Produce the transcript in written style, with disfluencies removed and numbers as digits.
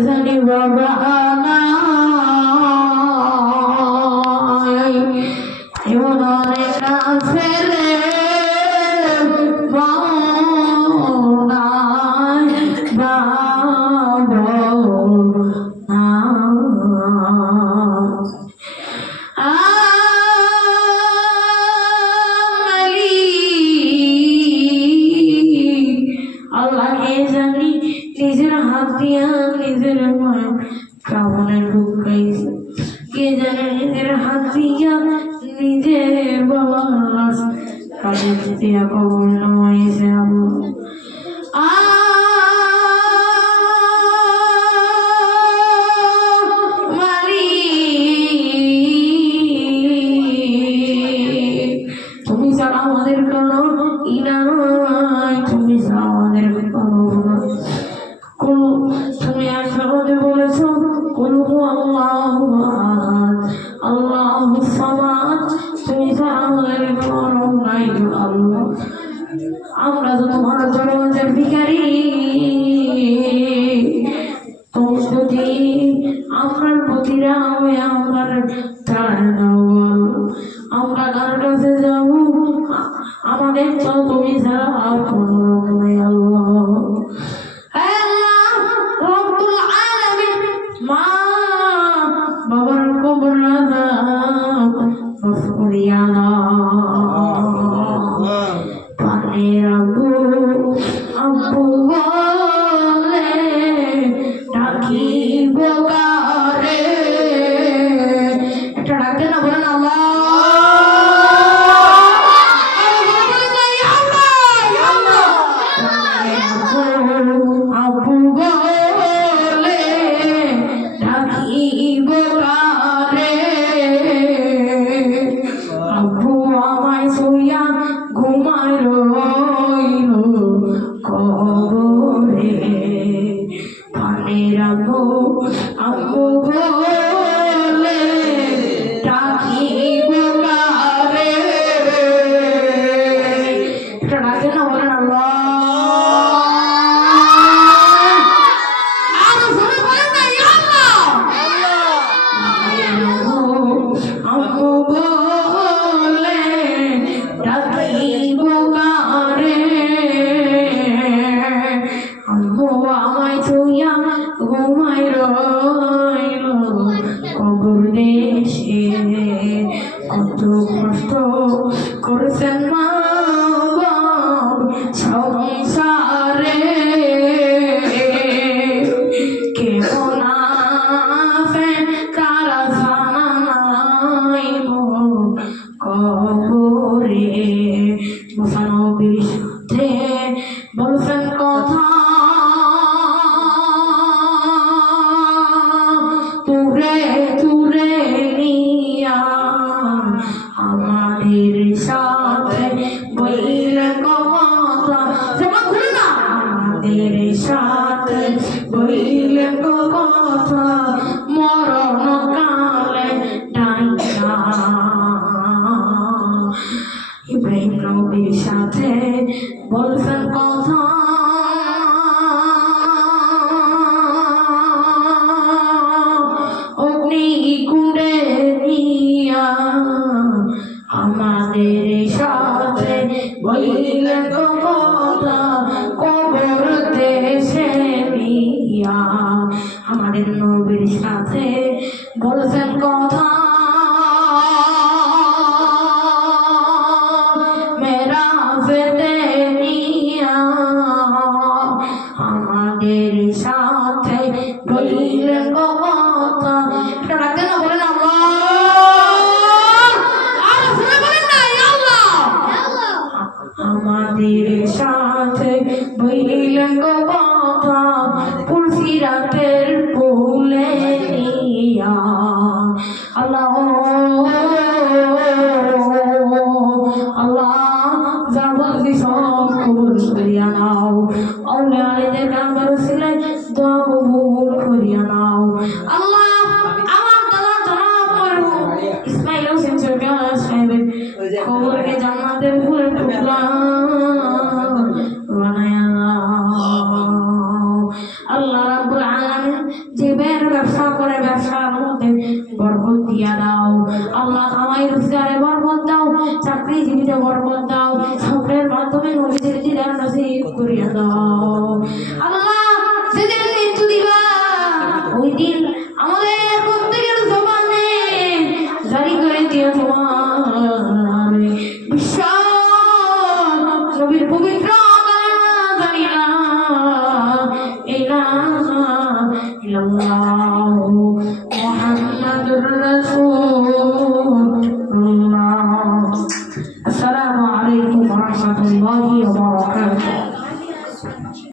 জানি বাবা নাই এমন অনেক আছে রে নিজের হাত দিয়া নিজের কামনে ঢুকাইছে কে জানে নিজের হাত দিয়া নিজের বাবার কাজে দিয়া কবর নামাইছে তুমি ছাড়া আমাদের কোনো ইনাই তুমি ছাড়া আমাদের কোনো তুমি একসাথে বলেছো কুলহু আল্লাহু আহাদ আল্লাহু সামাদ তুমি ছাড়া আমাদের কোনো নাই আল্লাহ আমরা তো তোমার দরজার ভিখারি তুমি যদি আমার প্রতিরা হয়ে আমার তাড়ায় দাও আমরা কার কাছে যাব আমাদের তো তুমি ছাড়া আর কোনো নাই আল্লাহ বাবার কবর করিয়ানা পানের আব্বু আব্বু বলে ডাকিব কারে একটা ডাকে না বলেন আল্লাহ আব্বু বলে ডাকিব কারে আব্বু আমায় শুইয়া ঘুমায় রইল কবরে পানের আব্বু আব্বু বলে ডাকিব কারে এটা ডাকে না বলেন আল্লাহ আব্বু বলে ডাকিব কারে আব্বু আমায় ছুঁইয়া ঘুমায় রইল কবর দেশে কত কষ্ট করেছেন মা বাপ সংসারে কেমন আছে কারা জানাই কবরে মুসানবীর সাথে বলছেন কথা তুরে তুরে নিয়া আমাদের সাথে বললে কথা আমাদের সাথে বললে কথা মরণ কালে ডাইনা ইব্রাহিম নবীর সাথে বলছেন কথা অগ্নিকুণ্ডে নিয়া আমাদের সাথে বললে কথা কবর দেশে নিয়া আমাদের নবীর সাথে বলছেন কথা মেরা ফেতে নিয়া আমাদের সাথে বললে কথা এটা ডাকতে না বলেন আমাদের সাথে বললে কথা পুলসিরাতের ফুলে নিয়া আল্লাহ আল্লাহ যা বলছি সব কবুল করিয়া নাও আল্লাহ আলীদের কামবার ছিলেন দোয়া কবুল করিয়া নাও আল্লাহ আমার দাদা জনাব মরহুম ইসমাইল হোসেন সাহেবের কবরকে জান্নাতের ফুলের টুকরা বানায়া আল্লাহ রাব্বুল আলামিন যে ব্যবসা করে ব্যবসার মধ্যে বরকত দিয়া দাও আল্লাহ কামাই রোজগারে বরকত দাও চাকরিজীবীতে বরকত দাও স্বপ্নের মাধ্যমে নবীদের দিদার নসিব করিয়া দাও আল্লাহ সেদিন মৃত্যু দিবা ওই দিন আমাদের প্রত্যেকের জবানে জারি করে দিও তোমার বিশ্ব নবীর পবিত্র কালেমা জানিলা ইলাহা ইল্লাল্লাহ